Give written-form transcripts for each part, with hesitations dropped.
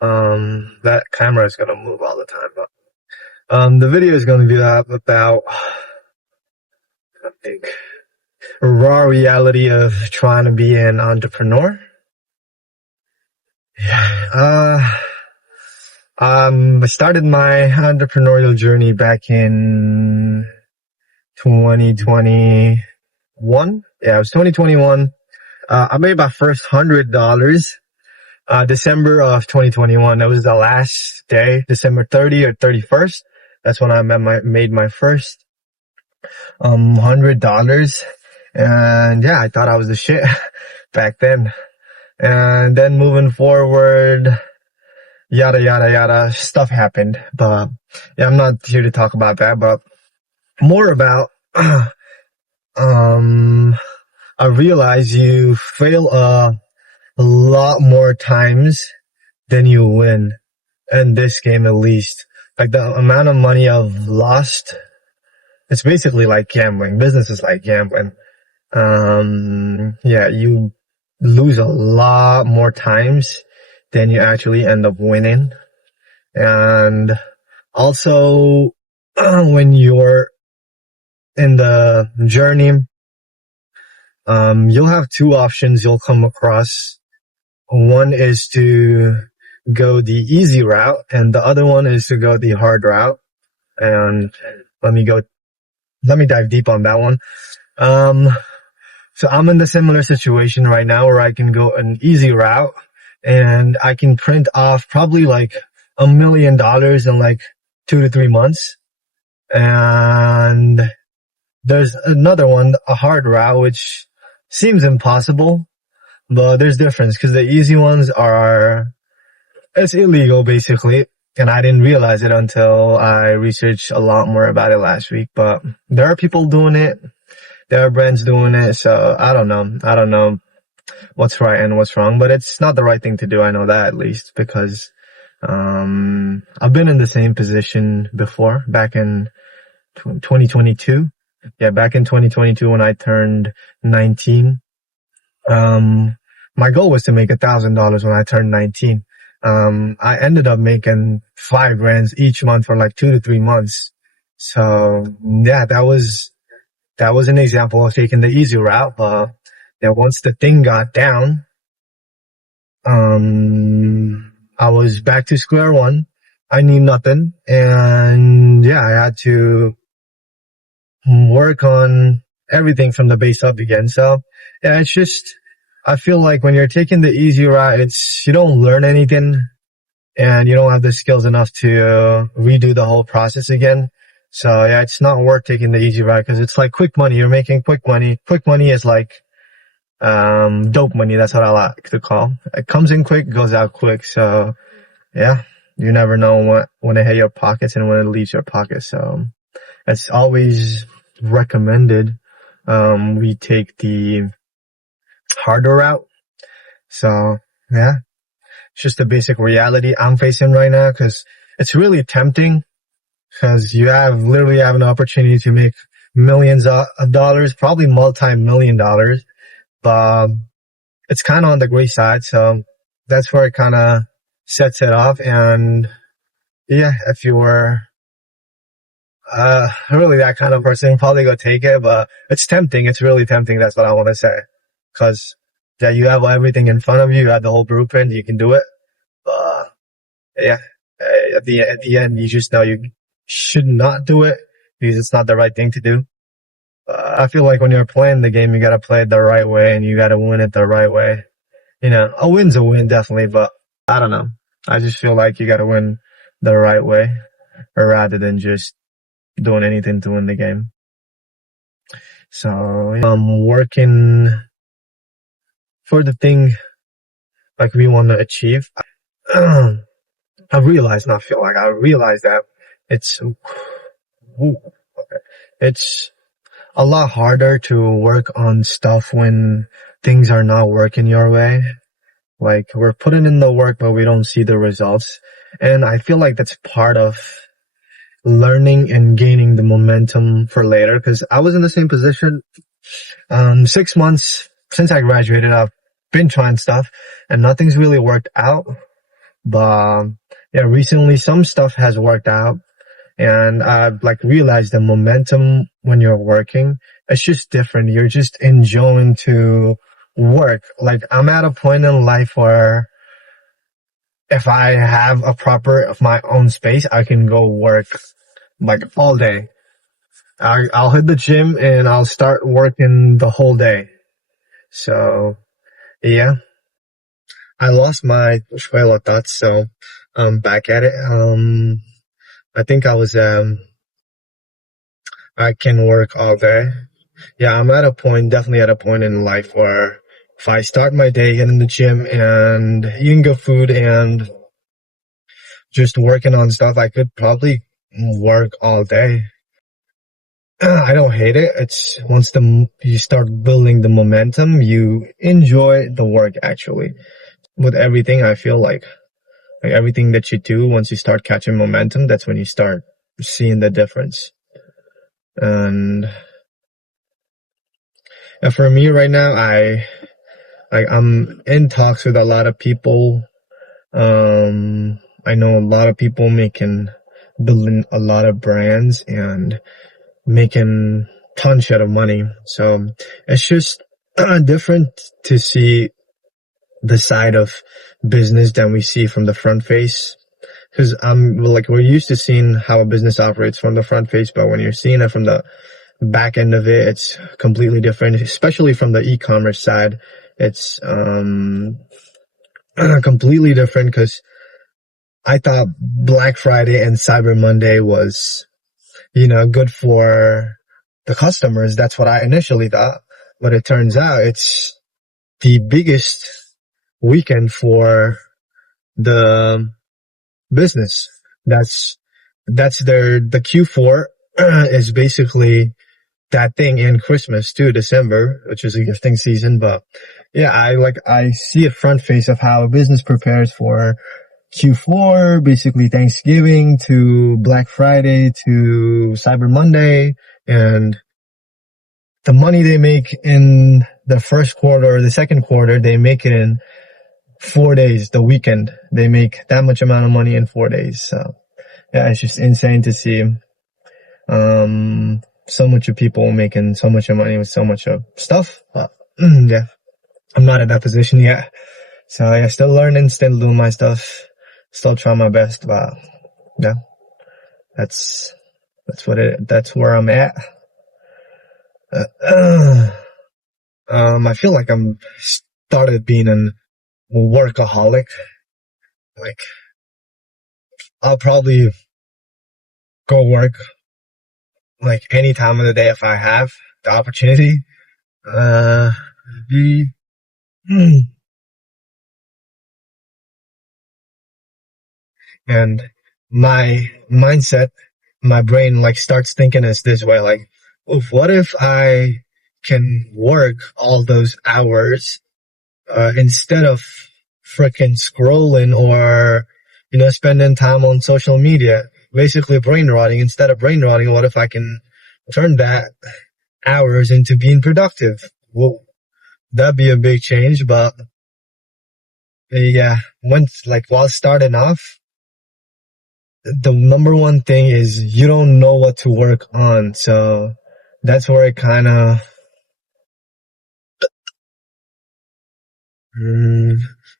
That camera is gonna move all the time, but the video is gonna be about I think raw reality of trying to be an entrepreneur. Yeah. I started my entrepreneurial journey back in 2021. Yeah, it was 2021. I made my first $100, December of 2021. That was the last day, December 30 or 31st. That's when I made my first, $100. And yeah, I thought I was the shit back then. And then moving forward, yada, yada, yada, stuff happened. But yeah, I'm not here to talk about that, but more about, I realize you fail a lot more times than you win. In this game, at least. Like the amount of money I've lost, it's basically like gambling. Business is like gambling. Yeah, you lose a lot more times than you actually end up winning. And also, when you're in the journey, you'll have two options you'll come across. One is to go the easy route, and the other one is to go the hard route. And let me dive deep on that one. So I'm in the similar situation right now where I can go an easy route and I can print off probably like $1 million in like 2 to 3 months. And there's another one, a hard route, which seems impossible, but there's difference because the easy ones it's illegal basically. And I didn't realize it until I researched a lot more about it last week, but there are people doing it. There are brands doing it. So I don't know what's right and what's wrong, but it's not the right thing to do. I know that at least because, I've been in the same position before back in 2022. Yeah, back in 2022 when I turned 19. My goal was to make $1,000 when I turned 19. I ended up making $5,000 each month for like 2 to 3 months. So yeah, that was an example of taking the easy route. But yeah, once the thing got down, I was back to square one. I knew nothing. And yeah, I had to work on everything from the base up again. So yeah, it's just, I feel like when you're taking the easy route, you don't learn anything and you don't have the skills enough to redo the whole process again. So yeah, it's not worth taking the easy route because it's like quick money. You're making quick money. Quick money is like, dope money. That's what I like to call. It comes in quick, goes out quick. So yeah, you never know when it hit your pockets and when it leaves your pockets. So it's always recommended, we take the harder route. So yeah, it's just the basic reality I'm facing right now because it's really tempting because you literally have an opportunity to make millions of dollars, probably multi-million dollars, but it's kind of on the gray side. So that's where it kind of sets it off. And yeah, if you were really that kind of person, probably go take it, but it's tempting. It's really tempting. That's what I want to say. Cause yeah, you have everything in front of you. You have the whole blueprint. You can do it. But yeah, at the end, you just know you should not do it because it's not the right thing to do. I feel like when you're playing the game, you gotta play it the right way and you gotta win it the right way. You know, a win's a win, definitely, but I don't know. I just feel like you gotta win the right way rather than just doing anything to win the game. So I'm working for the thing like we want to achieve. I realized that it's a lot harder to work on stuff when things are not working your way. Like we're putting in the work, but we don't see the results. And I feel like that's part of learning and gaining the momentum for later. Cause I was in the same position, 6 months since I graduated. I've been trying stuff and nothing's really worked out. But yeah, recently some stuff has worked out, and I've like realized the momentum when you're working, it's just different. You're just enjoying to work. Like I'm at a point in life where if I have a proper of my own space, I can go work like all day. I'll hit the gym and I'll start working the whole day. So yeah, I lost my escuela thoughts, so I'm back at it. I think I can work all day. Yeah, I'm at a point, definitely at a point in life where if I start my day getting in the gym and eating good food and just working on stuff, I could probably work all day. I don't hate it. It's once you start building the momentum, you enjoy the work actually. With everything, I feel like everything that you do, once you start catching momentum, that's when you start seeing the difference. And for me right now, I'm in talks with a lot of people. I know a lot of people building a lot of brands and making tons of money. So it's just different to see the side of business than we see from the front face. Cause we're used to seeing how a business operates from the front face, but when you're seeing it from the back end of it, it's completely different, especially from the e-commerce side. It's, completely different because I thought Black Friday and Cyber Monday was, good for the customers. That's what I initially thought, but it turns out it's the biggest weekend for the business. That's the Q4 is basically that thing, in Christmas too, December, which is a gifting season. But yeah, I see a front face of how a business prepares for Q4, basically Thanksgiving to Black Friday to Cyber Monday, and the money they make in the first quarter or the second quarter, they make it in 4 days, the weekend. They make that much amount of money in 4 days. So yeah, it's just insane to see so much of people making so much of money with so much of stuff. But yeah, I'm not in that position yet. So yeah, still learning, still doing my stuff, still trying my best. But yeah, that's where I'm at. I feel like I'm started being a workaholic. Like, I'll probably go work like any time of the day if I have the opportunity. The and my mindset, my brain like starts thinking as this way, like, oof, what if I can work all those hours instead of freaking scrolling or spending time on social media, basically brain rotting. Instead of brain rotting, what if I can turn that hours into being productive? Well, that'd be a big change. But yeah, while starting off, the number one thing is you don't know what to work on. So that's where it kind of,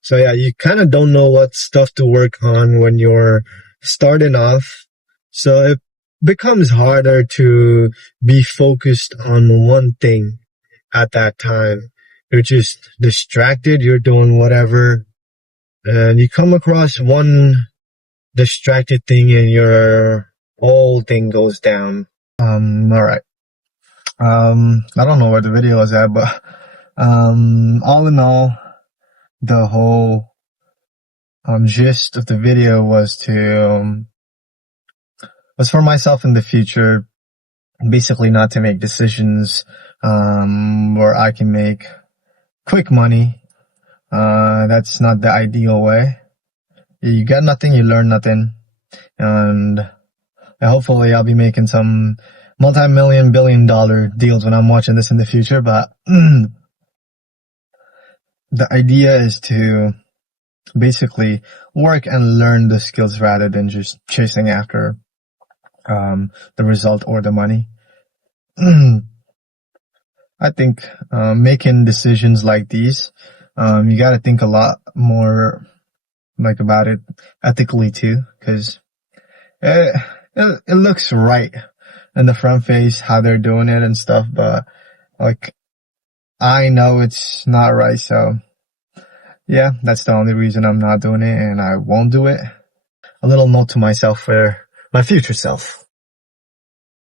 so yeah, you kind of don't know what stuff to work on when you're starting off. So it becomes harder to be focused on one thing at that time. You're just distracted. You're doing whatever, and you come across one distracted thing and your whole thing goes down. All right. I don't know where the video was at, but, all in all, the whole, gist of the video was for myself in the future, basically not to make decisions, where I can make quick money. That's not the ideal way. You get nothing, you learn nothing. And hopefully I'll be making some multi-million, billion-dollar deals when I'm watching this in the future. But the idea is to basically work and learn the skills rather than just chasing after the result or the money. I think making decisions like these, you got to think a lot more like about it ethically too, because it looks right in the front face how they're doing it and stuff, but like I know it's not right, so yeah, that's the only reason I'm not doing it, and I won't do it. A little note to myself for my future self.